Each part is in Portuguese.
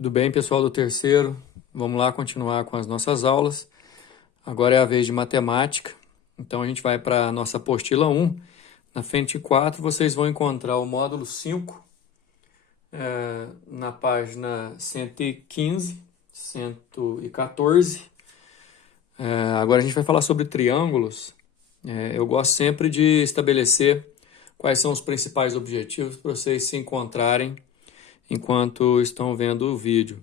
Tudo bem, pessoal do terceiro? Vamos lá continuar com as nossas aulas. Agora é a vez de matemática. Então a gente vai para a nossa apostila 1. Na frente 4 vocês vão encontrar o módulo 5, na página 115, 114. Agora a gente vai falar sobre triângulos. Eu gosto sempre de estabelecer quais são os principais objetivos para vocês se encontrarem enquanto estão vendo o vídeo.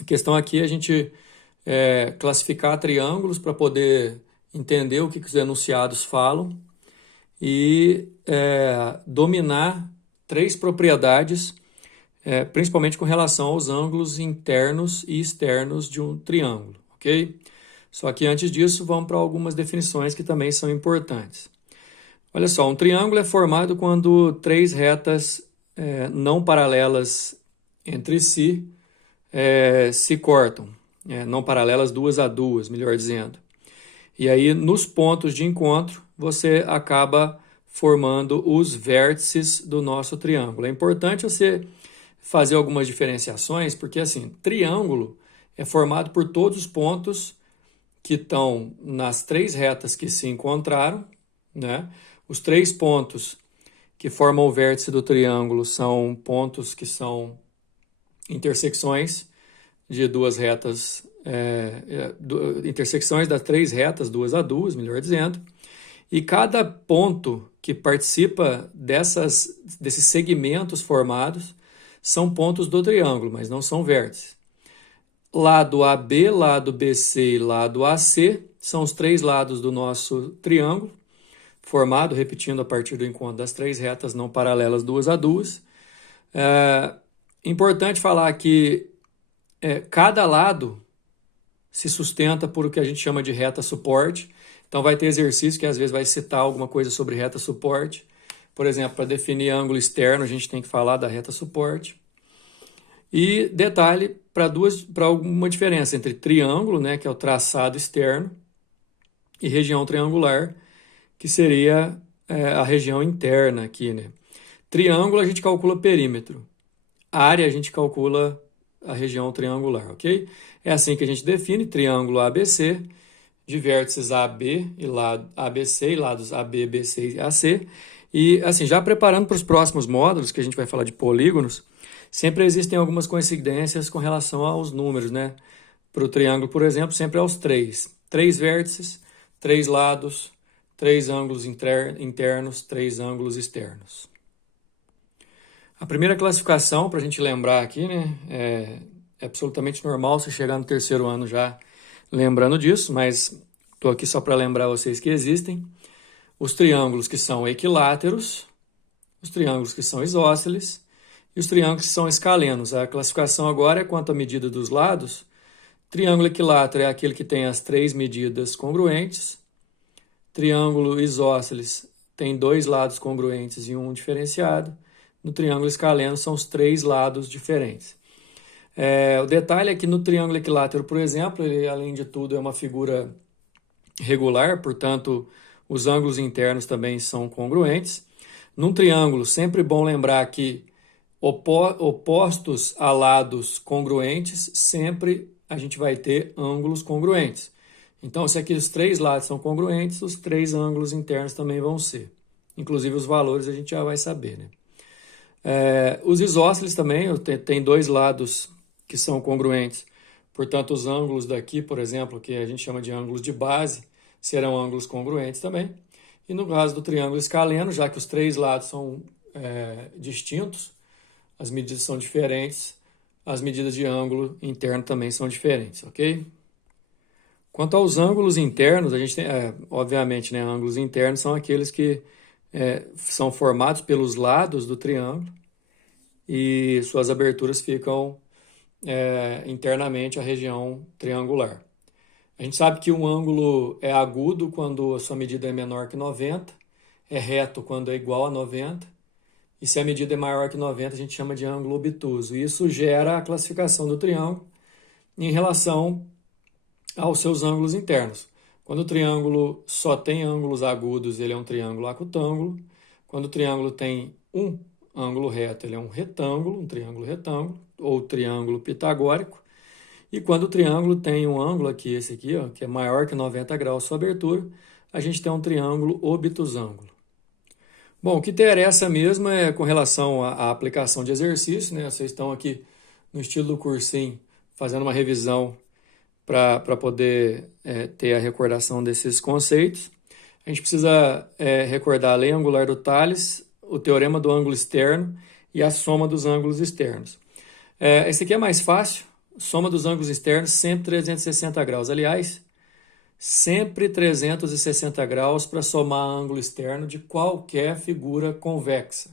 A questão aqui é a gente classificar triângulos para poder entender o que os enunciados falam e dominar três propriedades, principalmente com relação aos ângulos internos e externos de um triângulo, ok? Só que antes disso, vamos para algumas definições que também são importantes. Olha só, um triângulo é formado quando três retas não paralelas entre si se cortam, não paralelas duas a duas, melhor dizendo. E aí, nos pontos de encontro, você acaba formando os vértices do nosso triângulo. É importante você fazer algumas diferenciações, porque assim, triângulo é formado por todos os pontos que estão nas três retas que se encontraram, né? Os três pontos que formam o vértice do triângulo são pontos que são intersecções de duas retas, intersecções das três retas, duas a duas, melhor dizendo, e cada ponto que participa desses segmentos formados são pontos do triângulo, mas não são vértices. Lado AB, lado BC e lado AC são os três lados do nosso triângulo, formado, repetindo, a partir do encontro das três retas não paralelas duas a duas. Importante falar que cada lado se sustenta por o que a gente chama de reta suporte. Então vai ter exercício que às vezes vai citar alguma coisa sobre reta suporte. Por exemplo, para definir ângulo externo, a gente tem que falar da reta suporte. E detalhe para alguma diferença entre triângulo, né, que é o traçado externo, e região triangular, que seria a região interna aqui, né? Triângulo a gente calcula perímetro. Área a gente calcula a região triangular, ok? É assim que a gente define triângulo ABC, de vértices AB e lado ABC e lados AB, BC e AC. E assim, já preparando para os próximos módulos, que a gente vai falar de polígonos, sempre existem algumas coincidências com relação aos números, né? Para o triângulo, por exemplo, sempre aos três. Três vértices, três lados, três ângulos internos, três ângulos externos. A primeira classificação, para a gente lembrar aqui, né, é absolutamente normal você chegar no terceiro ano já lembrando disso, mas estou aqui só para lembrar vocês que existem os triângulos que são equiláteros, os triângulos que são isósceles e os triângulos que são escalenos. A classificação agora é quanto à medida dos lados. Triângulo equilátero é aquele que tem as três medidas congruentes. Triângulo isósceles tem dois lados congruentes e um diferenciado. No triângulo escaleno são os três lados diferentes. O detalhe é que no triângulo equilátero, por exemplo, ele, além de tudo, é uma figura regular, portanto, os ângulos internos também são congruentes. Num triângulo, sempre bom lembrar que opostos a lados congruentes, sempre a gente vai ter ângulos congruentes. Então, se aqui os três lados são congruentes, os três ângulos internos também vão ser. Inclusive, os valores a gente já vai saber, né? Os isósceles também tem dois lados que são congruentes. Portanto, os ângulos daqui, por exemplo, que a gente chama de ângulos de base, serão ângulos congruentes também. E no caso do triângulo escaleno, já que os três lados são distintos, as medidas são diferentes, as medidas de ângulo interno também são diferentes, ok? Quanto aos ângulos internos, a gente tem, obviamente, né, ângulos internos são aqueles que são formados pelos lados do triângulo e suas aberturas ficam internamente a região triangular. A gente sabe que um ângulo é agudo quando a sua medida é menor que 90, é reto quando é igual a 90, e se a medida é maior que 90, a gente chama de ângulo obtuso. Isso gera a classificação do triângulo em relação aos seus ângulos internos. Quando o triângulo só tem ângulos agudos, ele é um triângulo acutângulo. Quando o triângulo tem um ângulo reto ele é um retângulo, um triângulo retângulo, ou triângulo pitagórico. E quando o triângulo tem um ângulo aqui, esse aqui, ó, que é maior que 90 graus sua abertura, a gente tem um triângulo obtusângulo. Bom, o que interessa mesmo é com relação à aplicação de exercício, né? Vocês estão aqui no estilo do cursinho, fazendo uma revisão para poder ter a recordação desses conceitos. A gente precisa recordar a lei angular do Thales, o teorema do ângulo externo e a soma dos ângulos externos. Esse aqui é mais fácil, soma dos ângulos externos, sempre 360 graus. Aliás, sempre 360 graus para somar ângulo externo de qualquer figura convexa.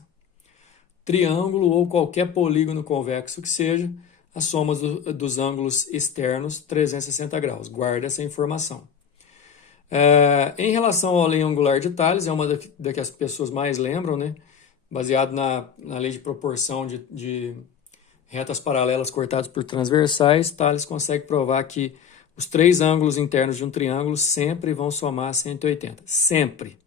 Triângulo ou qualquer polígono convexo que seja, a soma dos ângulos externos, 360 graus. Guarda essa informação. Em relação à lei angular de Thales, é uma da que as pessoas mais lembram, né? Baseado na lei de proporção de retas paralelas cortadas por transversais, Thales consegue provar que os três ângulos internos de um triângulo sempre vão somar 180. Sempre.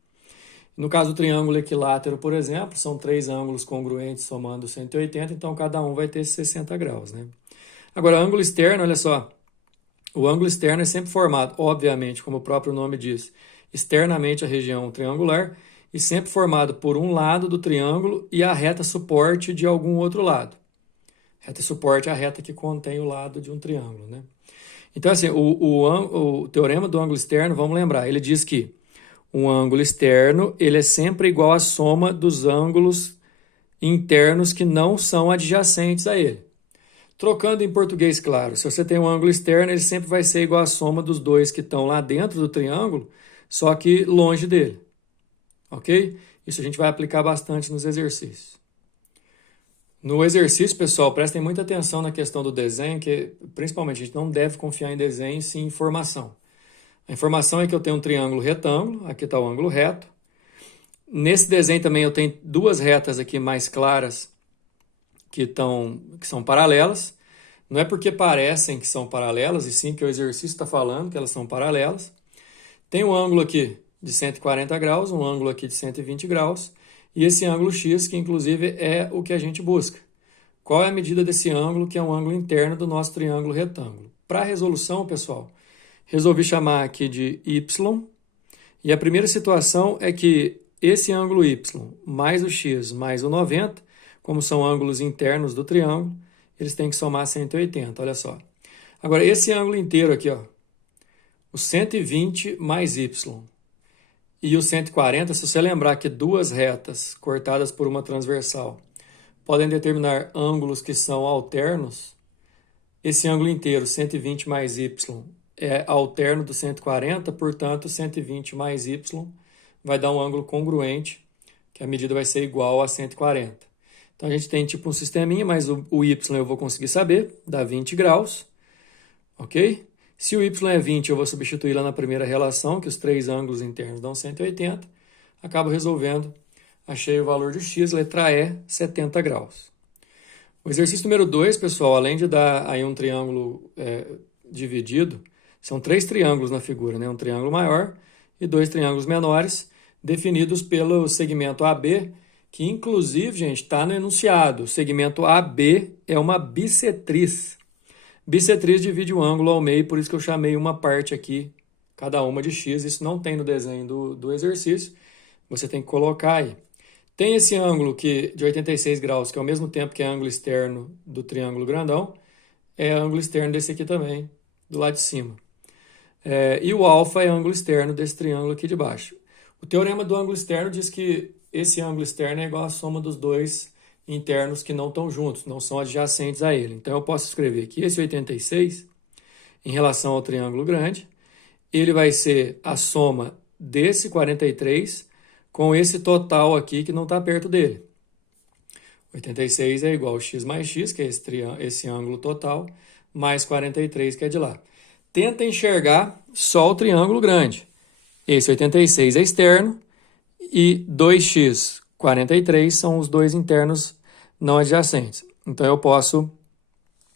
No caso do triângulo equilátero, por exemplo, são três ângulos congruentes somando 180, então cada um vai ter 60 graus, né? Agora, ângulo externo, olha só. O ângulo externo é sempre formado, obviamente, como o próprio nome diz, externamente a região triangular e sempre formado por um lado do triângulo e a reta suporte de algum outro lado. Reta suporte é a reta que contém o lado de um triângulo, né? Então, assim, o teorema do ângulo externo, vamos lembrar, ele diz que um ângulo externo ele é sempre igual à soma dos ângulos internos que não são adjacentes a ele. Trocando em português, claro, se você tem um ângulo externo, ele sempre vai ser igual à soma dos dois que estão lá dentro do triângulo, só que longe dele. Ok? Isso a gente vai aplicar bastante nos exercícios. No exercício, pessoal, prestem muita atenção na questão do desenho, que principalmente a gente não deve confiar em desenho, sim em informação. A informação é que eu tenho um triângulo retângulo, aqui está o ângulo reto. Nesse desenho também eu tenho duas retas aqui mais claras que são paralelas. Não é porque parecem que são paralelas, e sim que o exercício está falando que elas são paralelas. Tem um ângulo aqui de 140 graus, um ângulo aqui de 120 graus, e esse ângulo x, que inclusive é o que a gente busca. Qual é a medida desse ângulo, que é um ângulo interno do nosso triângulo retângulo? Para a resolução, pessoal, resolvi chamar aqui de y, e a primeira situação é que esse ângulo y mais o x mais o 90, como são ângulos internos do triângulo, eles têm que somar 180, olha só. Agora, esse ângulo inteiro aqui, ó, o 120 mais y e o 140, se você lembrar que duas retas cortadas por uma transversal podem determinar ângulos que são alternos, esse ângulo inteiro, 120 mais y, é alterno do 140, portanto, 120 mais y vai dar um ângulo congruente, que a medida vai ser igual a 140. Então, a gente tem tipo um sisteminha, mas o y eu vou conseguir saber, dá 20 graus, ok? Se o y é 20, eu vou substituir lá na primeira relação, que os três ângulos internos dão 180, acabo resolvendo, achei o valor de x, letra E, 70 graus. O exercício número 2, pessoal, além de dar aí um triângulo dividido, são três triângulos na figura, né? Um triângulo maior e dois triângulos menores, definidos pelo segmento AB, que inclusive, gente, está no enunciado. O segmento AB é uma bissetriz. Bissetriz divide o ângulo ao meio, por isso que eu chamei uma parte aqui, cada uma de x. Isso não tem no desenho do exercício, você tem que colocar aí. Tem esse ângulo de 86 graus, que ao mesmo tempo que é ângulo externo do triângulo grandão, é ângulo externo desse aqui também, do lado de cima. E o alfa é ângulo externo desse triângulo aqui de baixo. O teorema do ângulo externo diz que esse ângulo externo é igual à soma dos dois internos que não estão juntos, não são adjacentes a ele. Então, eu posso escrever que esse 86, em relação ao triângulo grande, ele vai ser a soma desse 43 com esse total aqui que não está perto dele. 86 é igual a x mais x, que é esse ângulo total, mais 43, que é de lá. Tenta enxergar só o triângulo grande. Esse 86 é externo e 2x 43 são os dois internos não adjacentes. Então, eu posso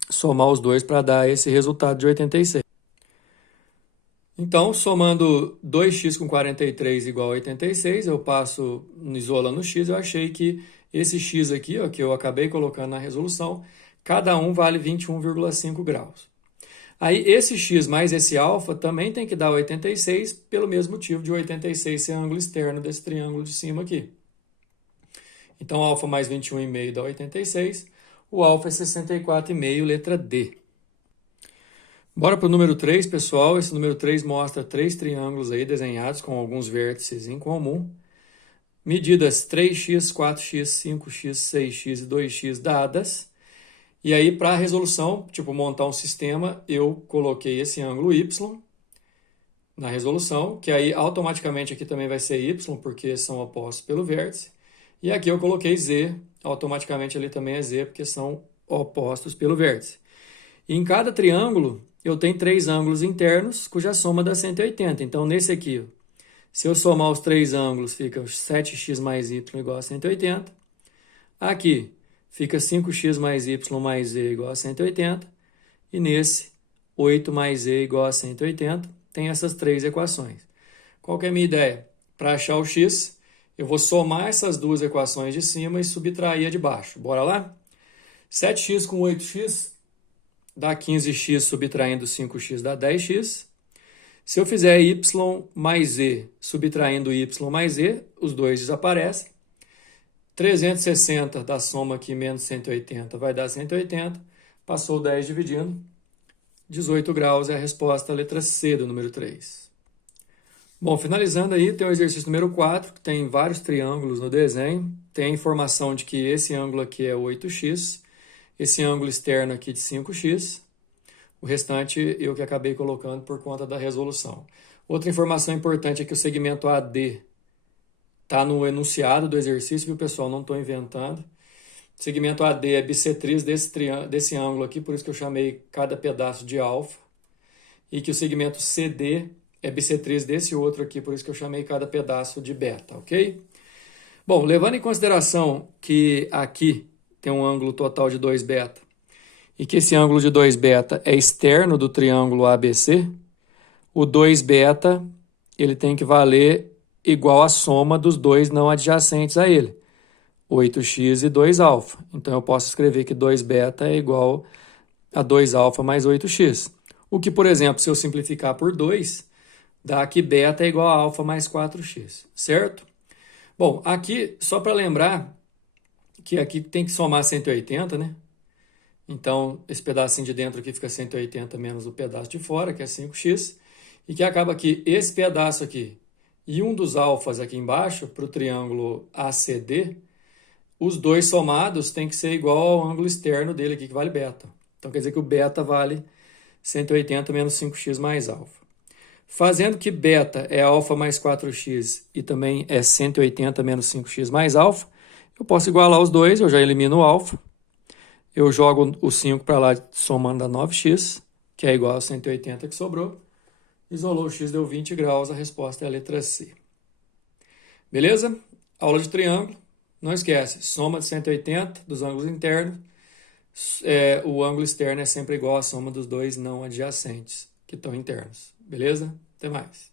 somar os dois para dar esse resultado de 86. Então, somando 2x com 43 igual a 86, eu passo isolando o x, eu achei que Esse x aqui, ó, que eu acabei colocando na resolução, cada um vale 21,5 graus. Aí esse x mais esse alfa também tem que dar 86, pelo mesmo motivo de 86 ser ângulo externo desse triângulo de cima aqui. Então, alfa mais 21,5 dá 86. O alfa é 64,5, letra D. Bora para o número 3, pessoal. Esse número 3 mostra 3 triângulos aí desenhados com alguns vértices em comum. Medidas 3x, 4x, 5x, 6x e 2x dadas. E aí, para a resolução, tipo montar um sistema, eu coloquei esse ângulo y na resolução, que aí automaticamente aqui também vai ser y, porque são opostos pelo vértice. E aqui eu coloquei z, automaticamente ali também é z, porque são opostos pelo vértice. E em cada triângulo, eu tenho 3 ângulos internos, cuja soma dá 180. Então, nesse aqui, se eu somar os 3 ângulos, fica 7x mais y igual a 180. Aqui, fica 5x mais y mais z igual a 180. E nesse, 8 mais z igual a 180. Tem essas 3 equações. Qual que é a minha ideia? Para achar o x, eu vou somar essas duas equações de cima e subtrair a de baixo. Bora lá? 7x com 8x dá 15x, subtraindo 5x dá 10x. Se eu fizer y mais z subtraindo y mais z, os dois desaparecem. 360 da soma aqui menos 180 vai dar 180. Passou 10 dividindo. 18 graus é a resposta, a letra C do número 3. Bom, finalizando aí, tem o exercício número 4, que tem vários triângulos no desenho. Tem a informação de que esse ângulo aqui é 8x, esse ângulo externo aqui de 5x. O restante eu que acabei colocando por conta da resolução. Outra informação importante é que o segmento AD está no enunciado do exercício, viu, pessoal? Não estou inventando. O segmento AD é bissetriz desse ângulo aqui, por isso que eu chamei cada pedaço de alfa. E que o segmento CD é bissetriz desse outro aqui, por isso que eu chamei cada pedaço de beta, ok? Bom, levando em consideração que aqui tem um ângulo total de 2 beta e que esse ângulo de 2 beta é externo do triângulo ABC, o 2 beta ele tem que valer igual à soma dos dois não adjacentes a ele, 8x e 2 alfa. Então eu posso escrever que 2 beta é igual a 2 alfa mais 8x. O que, por exemplo, se eu simplificar por 2, dá que beta é igual a alfa mais 4x, certo? Bom, aqui, só para lembrar que aqui tem que somar 180, né? Então, esse pedacinho de dentro aqui fica 180 menos o pedaço de fora, que é 5x, e que acaba que esse pedaço aqui e um dos alfas aqui embaixo, para o triângulo ACD, os dois somados tem que ser igual ao ângulo externo dele aqui, que vale beta. Então, quer dizer que o beta vale 180 menos 5x mais alfa. Fazendo que beta é alfa mais 4x e também é 180 menos 5x mais alfa, eu posso igualar os dois, eu já elimino o alfa. Eu jogo o 5 para lá, somando a 9x, que é igual a 180 que sobrou. Isolou o x, deu 20 graus, a resposta é a letra C. Beleza? Aula de triângulo. Não esquece, soma de 180 dos ângulos internos. O ângulo externo é sempre igual à soma dos dois não adjacentes, que estão internos. Beleza? Até mais.